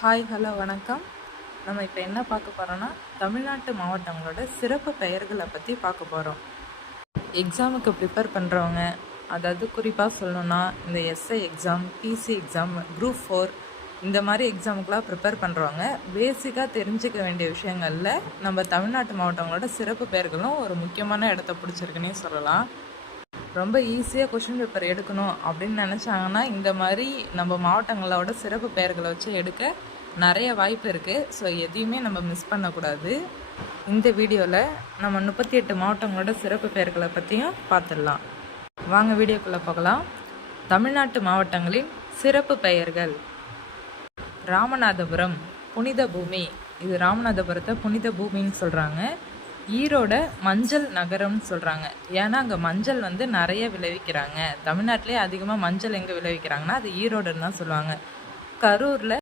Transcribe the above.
Hi hello வணக்கம். நம்ம இப்போ என்ன பார்க்க போகிறோன்னா தமிழ்நாட்டு மாவட்டங்களோட சிறப்பு பெயர்களை பற்றி பார்க்க போகிறோம். எக்ஸாமுக்கு ப்ரிப்பேர் பண்ணுறவங்க, அதாவது குறிப்பாக சொல்லணுன்னா இந்த SI exam, PC exam, group 4 இந்த மாதிரி எக்ஸாமுக்கெலாம் ப்ரிப்பேர் பண்ணுறவங்க பேசிக்காக தெரிஞ்சுக்க வேண்டிய விஷயங்களில் நம்ம தமிழ்நாட்டு மாவட்டங்களோட சிறப்பு பெயர்களும் ஒரு முக்கியமான இடத்த பிடிச்சிருக்குன்னே சொல்லலாம். ரொம்ப ஈஸியாக கொஷின் பேப்பர் எடுக்கணும் அப்படின்னு நினச்சாங்கன்னா இந்த மாதிரி நம்ம மாவட்டங்களோட சிறப்பு பெயர்களை வச்சு எடுக்க நிறைய வாய்ப்பு இருக்குது. ஸோ எதையுமே நம்ம மிஸ் பண்ணக்கூடாது. இந்த வீடியோவில் நம்ம 38 மாவட்டங்களோட சிறப்பு பெயர்களை பற்றியும் பார்த்துடலாம். வாங்க வீடியோக்குள்ளே போகலாம். தமிழ்நாட்டு மாவட்டங்களின் சிறப்பு பெயர்கள். ராமநாதபுரம் புனித பூமி. இது ராமநாதபுரத்தை புனித பூமின்னு சொல்கிறாங்க. ஈரோட மஞ்சள் நகரம்னு சொல்கிறாங்க. ஏன்னா அங்கே மஞ்சள் நிறைய விளைவிக்கிறாங்க. தமிழ்நாட்டிலே அதிகமாக மஞ்சள் எங்கே விளைவிக்கிறாங்கன்னா அது ஈரோடுன்னு தான் சொல்லுவாங்க. கரூரில்